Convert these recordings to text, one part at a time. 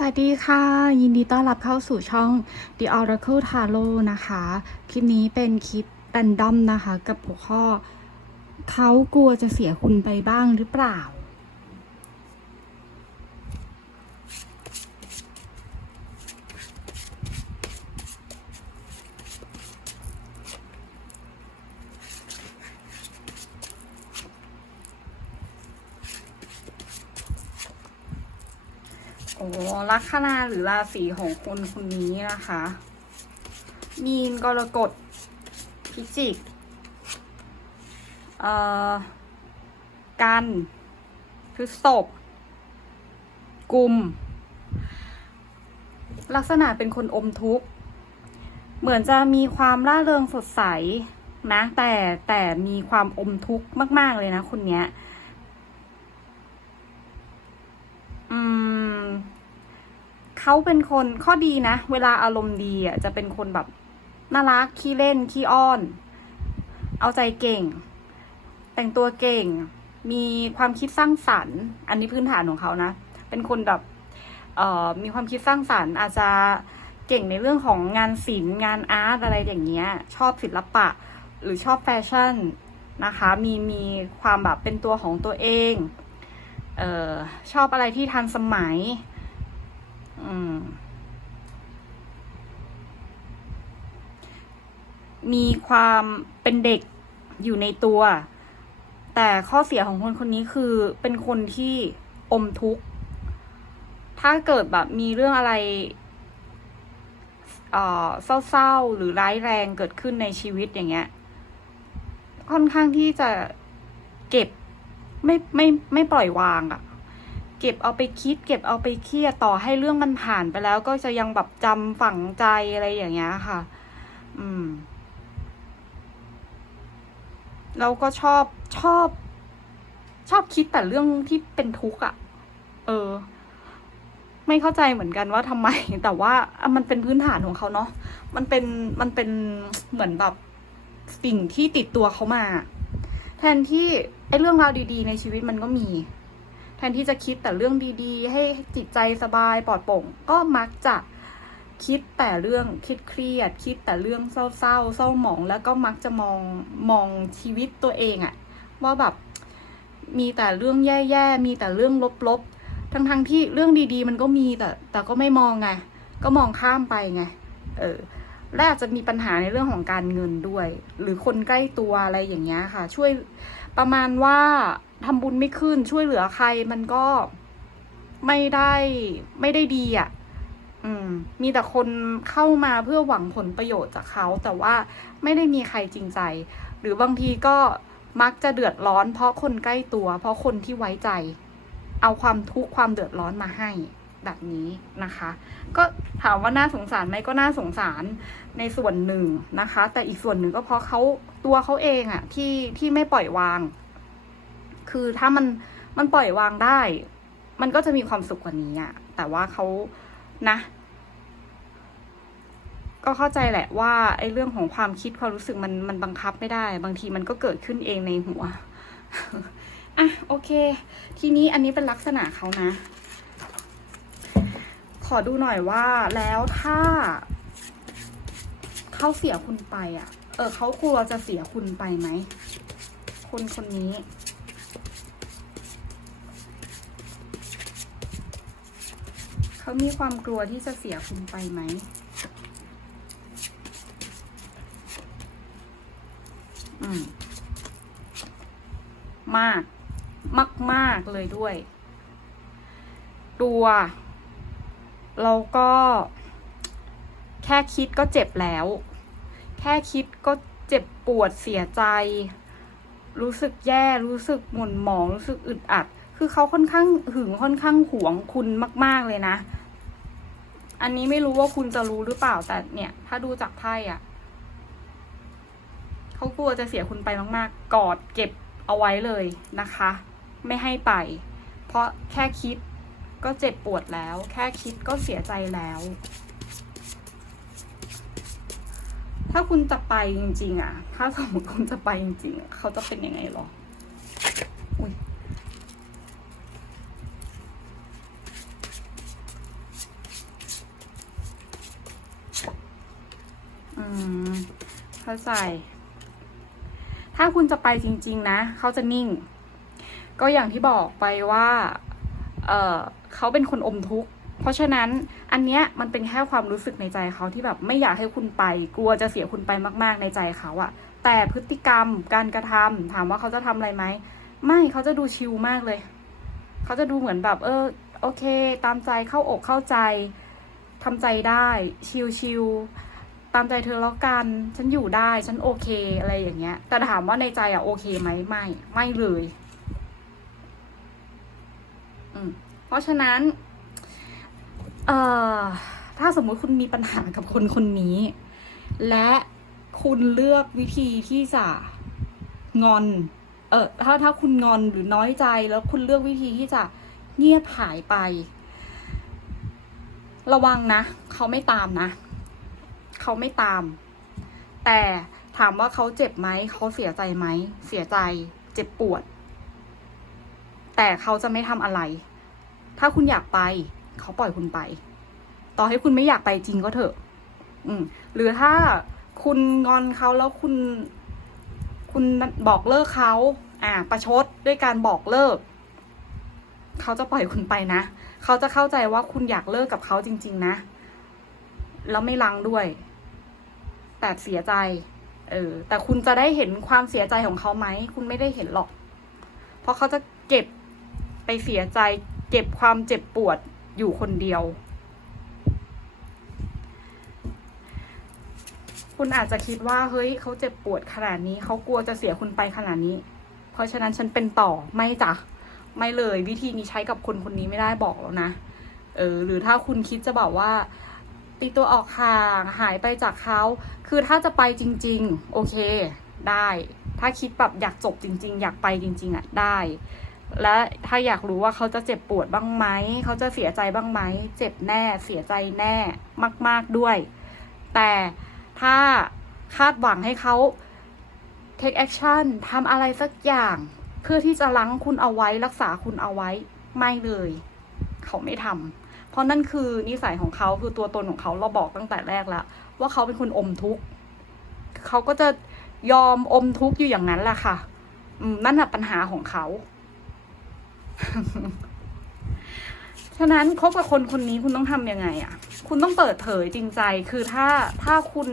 สวัสดีค่ะ ยินดีต้อนรับเข้าสู่ช่อง The Oracle Tarot นะคะ คลิปนี้เป็นคลิปแรนดอมนะคะ กับหัวข้อ เขากลัวจะเสียคุณไปบ้างหรือเปล่า โอ้ลัคนาหรือราศีของคนคนนี้นะคะ มีนกรกฎพิจิกเอ่อกันพฤษภกุม ลักษณะเป็นคนอมทุกข์ เหมือนจะมีความร่าเริงสดใสนะ แต่แต่มีความอมทุกข์มาก ๆ เลยนะคนเนี้ย อืม เขาเป็นคนข้อดีนะ เวลาอารมณ์ดีอะจะเป็นคนแบบน่ารักขี้เล่นขี้อ้อน เอาใจเก่ง แต่งตัวเก่ง มีความคิดสร้างสรรค์ อันนี้พื้นฐานของเขานะ เป็นคนแบบเอ่อมีความคิดสร้างสรรค์ อาจจะเก่งในเรื่องของงานศิลป์งานอาร์ตอะไรอย่างเงี้ย ชอบศิลปะหรือชอบแฟชั่นนะคะ มีมีความแบบเป็นตัวของตัวเองเออชอบอะไรที่ทันสมัย มีความเป็นเด็กอยู่ในตัว แต่ข้อเสียของคนคนนี้คือเป็นคนที่อมทุกข์ ถ้าเกิดแบบมีเรื่องอะไรเอ่อเศร้าๆ หรือร้ายแรงเกิดขึ้นในชีวิตอย่างเงี้ย ค่อนข้างที่จะเก็บไม่ไม่ไม่ปล่อยวางอะ เก็บเอาไปคิด เก็บเอาไปเครียดต่อให้เรื่องมันผ่านไปแล้ว ก็จะยังแบบจำฝังใจอะไรอย่างเงี้ยค่ะ อืมแล้วก็ชอบชอบ ชอบคิดแต่เรื่องที่เป็นทุกข์อะเออ ไม่เข้าใจเหมือนกันว่าทำไม แต่ว่ามันเป็นพื้นฐานของเขาเนาะมันเป็นมันเป็นเหมือนแบบสิ่งที่ติดตัวเขามา แทนที่ไอ้เรื่องราวดี ๆ ในชีวิตมันก็มี แทนที่จะคิดแต่เรื่องดีๆ ให้จิตใจสบายปลอดโปร่ง ก็มักจะคิดแต่เรื่องคิดเครียด คิดแต่เรื่องเศร้าๆเศร้าหมอง แล้วก็มักจะมองมองชีวิตตัวเองอะว่าแบบมีแต่เรื่องแย่ๆ มีแต่เรื่องลบๆ ทั้งๆที่เรื่องดีๆ มันก็มีแต่แต่ก็ไม่มองไง ก็มองข้ามไปไง เออ และอาจจะมีปัญหาในเรื่องของการเงินด้วย หรือคนใกล้ตัวอะไรอย่างเงี้ยค่ะ ช่วยประมาณว่า ทำบุญไม่ขึ้นช่วยเหลือใครมันก็ไม่ได้ไม่ได้ดีอะ่ะ อืม มีแต่คนเข้ามาเพื่อหวังผลประโยชน์จากเขา แต่ว่าไม่ได้มีใครจริงใจ หรือบางทีก็มักจะเดือดร้อน เพราะคนใกล้ตัว เพราะคนที่ไว้ใจ เอาความทุกข์ความเดือดร้อนมาให้แบบนี้นะคะ ก็ถามว่าน่าสงสารไหมก็น่าสงสารในส่วนหนึ่งนะคะ แต่อีกส่วนหนึ่งก็เพราะเขาตัวเขาเองอะที่ที่ไม่ปล่อยวาง คือถ้ามันมันปล่อยวางได้ มันก็จะมีความสุขกว่านี้อะแต่ว่าเขานะ ก็เข้าใจแหละว่าไอ้เรื่องของความคิดความรู้สึกมันมันบังคับไม่ได้ บางทีมันก็เกิดขึ้นเองในหัวอะโอเค ทีนี้อันนี้เป็นลักษณะเขานะ ขอดูหน่อยว่าแล้วถ้าเขาเสียคุณไปอะ เออเขากลัวจะเสียคุณไปไหมคนคนนี้ เขามีความกลัวที่จะเสียคุณไปไหม อืม มาก มากมากๆเลยด้วย ตัวเราก็ แค่คิดก็เจ็บแล้ว แค่คิดก็เจ็บปวดเสียใจ รู้สึกแย่รู้สึกหม่นหมองรู้สึกอึดอัดคือเขาค่อนข้างหึงค่อนข้างหวงคุณมาก ๆ เลยนะ อันนี้ไม่รู้ว่าคุณจะรู้หรือเปล่าแต่เนี่ย ถ้าดูจากไพ่อะเขากลัวจะเสียคุณไปมากๆ กอดเก็บเอาไว้เลยนะคะ ไม่ให้ไป เพราะแค่คิดก็เจ็บปวดแล้ว แค่คิดก็เสียใจแล้ว ถ้าคุณจะไปจริง ๆอะถ้าสมมติคุณจะไปจริงๆเขาจะเป็นยังไงหรอ อุ้ย ม เข้าใจ ถ้าคุณจะไปจริง ๆ นะ เขาจะนิ่ง ก็อย่างที่บอกไปว่า เออเขาเป็นคนอมทุกข์ เพราะฉะนั้นอันเนี้ยมันเป็นแค่ความรู้สึกในใจเขาที่แบบไม่อยากให้คุณไป กลัวจะเสียคุณไปมาก ๆ ในใจเขาอะแต่พฤติกรรมการกระทำถามว่าเขาจะทำอะไรไหม ไม่เขาจะดูชิลมากเลย เขาจะดูเหมือนแบบ เออ โอเค ตามใจเข้าอกเข้าใจทำใจได้ ชิลชิล ตามใจเธอแล้วกัน ฉันอยู่ได้ ฉันโอเคอะไรอย่างเงี้ย แต่ถามว่าในใจอะโอเคไหมไม่ ไม่เลย อืม เพราะฉะนั้น เอ่อ ถ้าสมมุติคุณมีปัญหากับคนคนนี้ และคุณเลือกวิธีที่จะงอน เออถ้าถ้าคุณงอนหรือน้อยใจ แล้วคุณเลือกวิธีที่จะเงียบหายไป ระวังนะ เขาไม่ตามนะ เขาไม่ตาม แต่ถามว่าเขาเจ็บไหม เขาเสียใจไหม เสียใจ เจ็บปวด แต่เขาจะไม่ทำอะไร ถ้าคุณอยากไป เขาปล่อยคุณไป ต่อให้คุณไม่อยากไปจริงก็เถอะ อืม หรือถ้าคุณงอนเขาแล้วคุณ คุณบอกเลิกเขา อ่า ประชดด้วยการบอกเลิก เขาจะปล่อยคุณไปนะ เขาจะเข้าใจว่าคุณอยากเลิกกับเขาจริง ๆ นะ แล้วไม่ลังด้วย แต่เสียใจ เออ แต่คุณจะได้เห็นความเสียใจของเขาไหม คุณไม่ได้เห็นหรอก เพราะเขาจะเก็บไปเสียใจ เก็บความเจ็บปวดอยู่คนเดียว คุณอาจจะคิดว่าเฮ้ยเขาเจ็บปวดขนาดนี้ เขากลัวจะเสียคุณไปขนาดนี้ เพราะฉะนั้นฉันเป็นต่อไม่จ้ะไม่เลยวิธีนี้ใช้กับคนคนนี้ไม่ได้บอกแล้วนะ เออ หรือถ้าคุณคิดจะบอกว่า ตีตัวออกห่างหายไปจากเขาคือถ้าจะไปจริง ๆ โอเค ได้ ถ้าคิดแบบอยากจบจริง ๆ อยากไปจริง ๆอะได้ และถ้าอยากรู้ว่าเขาจะเจ็บปวดบ้างไหมเขาจะเสียใจบ้างไหมเจ็บแน่เสียใจแน่มาก ๆด้วย แต่ถ้าคาดหวังให้เขา take action ทำอะไรสักอย่าง เพื่อที่จะล้างคุณเอาไว้รักษาคุณเอาไว้ ไม่เลย เขาไม่ทำ ราะนั่นคือนิสัยของเขาคือตัวตนของเขาเราบอกตั้งแต่แรกแล้ว ว่าเขาเป็นคนอมทุกข์เขาก็จะยอมอมทุกข์อยู่อย่างนั้นแหละค่ะนั่นแหละปัญหาของเขา ฉะนั้นคบกับคนคนนี้คุณต้องทำยังไงอะ่ะ คุณต้องเปิดเผยจริงใจ คือถ้าถ้าคุณ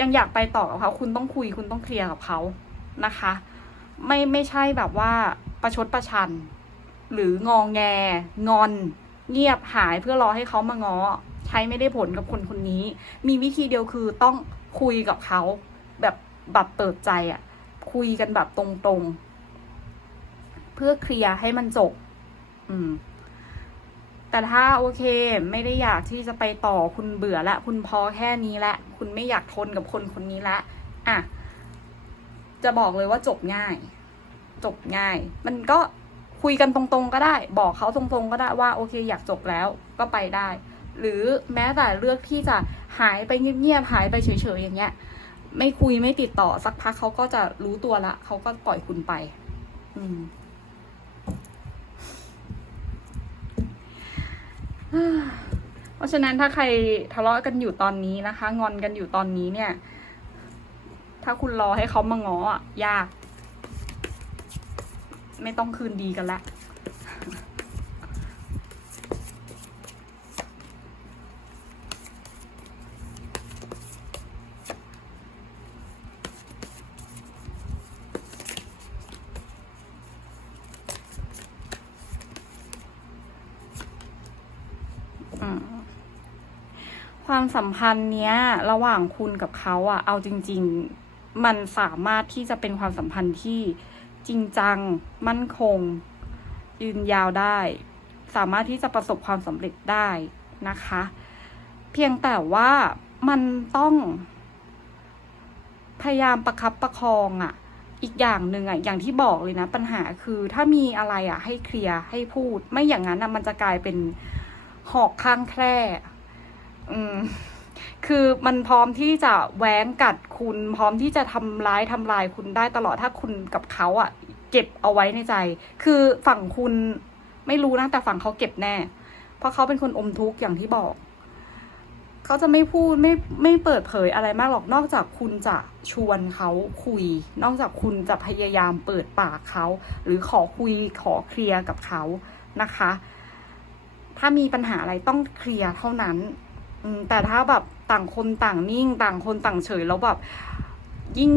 ยังอยากไปต่อกับเขา คุณต้องคุย คุณต้องเคลียร์กับเขานะคะ ไม่ไม่ใช่แบบว่าประชดประชัน หรืององแงงอน เงียบหายเพื่อรอให้เขามาง้อ ใช้ไม่ได้ผลกับคนคนนี้ มีวิธีเดียวคือต้องคุยกับเขาแบบแบบเปิดใจอะ่ะคุยกันแบบตรงๆ เพื่อเคลียร์ให้มันจบ อืม แต่ถ้าโอเค ไม่ได้อยากที่จะไปต่อคุณเบื่อละคุณพอแค่นี้ละคุณไม่อยากทนกับคนคนนี้ละอะจะบอกเลยว่าจบง่าย จบง่าย มันก็ คุยกันตรงๆก็ได้ บอกเขาตรงๆก็ได้ว่าโอเคอยากจบแล้วก็ไปได้ หรือแม้แต่เลือกที่จะหายไปเงียบๆหายไปเฉยๆอย่างเงี้ย ไม่คุยไม่ติดต่อสักพักเขาก็จะรู้ตัวละเขาก็ปล่อยคุณไป อืมเพราะฉะนั้นถ้าใครทะเลาะกันอยู่ตอนนี้นะคะ งอนกันอยู่ตอนนี้เนี่ย ถ้าคุณรอให้เขามาง้ออะยาก ไม่ต้องคืนดีกันละความสัมพันธ์เนี้ย ระหว่างคุณกับเขาอะเอาจริง ๆ มันสามารถที่จะเป็นความสัมพันธ์ที่ จริงจัง มั่นคง ยืนยาวได้ สามารถที่จะประสบความสำเร็จได้นะคะ เพียงแต่ว่ามันต้อง พยายามประคับประคองอะอีกอย่างหนึ่งอะอย่างที่บอกเลยนะ ปัญหาคือถ้ามีอะไรอะให้เคลียร์ให้พูด ไม่อย่างนั้นอะมันจะกลายเป็นหอกข้างแคร่อืม คือมันพร้อมที่จะแหวงกัดคุณ พร้อมที่จะทำร้ายทำลายคุณได้ตลอดถ้าคุณกับเขาอะเก็บเอาไว้ในใจ คือฝั่งคุณไม่รู้นะแต่ฝั่งเขาเก็บแน่ เพราะเขาเป็นคนอมทุกข์อย่างที่บอกเขาจะไม่พูดไม่ไม่เปิดเผยอะไรมากหรอกนอกจากคุณจะชวนเขาคุย นอกจากคุณจะพยายามเปิดปากเขาหรือขอคุยขอเคลียร์กับเขานะคะ ถ้ามีปัญหาอะไรต้องเคลียร์เท่านั้นแต่ถ้าแบบ ต่างคนต่างนิ่ง ต่างคนต่างเฉยแล้วแบบยิ่ง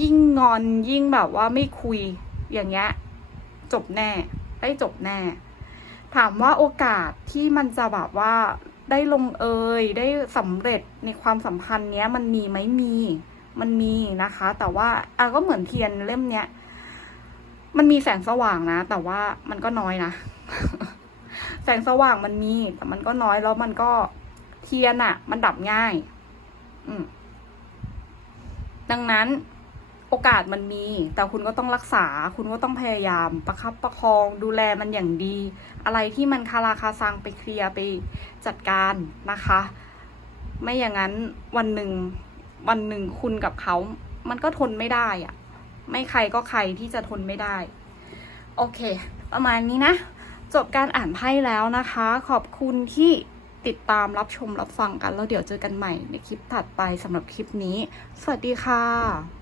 ยิ่งงอนยิ่งแบบว่าไม่คุยอย่างเงี้ยจบแน่ได้จบแน่ ถามว่าโอกาสที่มันจะแบบว่าได้ลงเอยได้สำเร็จในความสัมพันธ์เนี้ยมันมีไหมมีมันมีนะคะ แต่ว่าอะก็เหมือนเทียนเล่มเนี้ยมันมีแสงสว่างนะ แต่ว่ามันก็น้อยนะ แสงสว่างมันมีแต่มันก็น้อยแล้วมันก็ เทียนอะมันดับง่าย อืมดังนั้นโอกาสมันมี แต่คุณก็ต้องรักษา คุณก็ต้องพยายาม ประคับประคองดูแลมันอย่างดี อะไรที่มันคาราคาซังไปเคลียร์ไปจัดการนะคะ ไม่อย่างนั้นวันหนึ่งวันหนึ่งคุณกับเขา มันก็ทนไม่ได้อะไม่ใครก็ใครที่จะทนไม่ได้ โอเค ประมาณนี้นะ จบการอ่านไพ่แล้วนะคะ ขอบคุณที่ ติดตามรับชมรับฟังกัน แล้วเดี๋ยวเจอกันใหม่ในคลิปถัดไปสำหรับคลิปนี้ สวัสดีค่ะ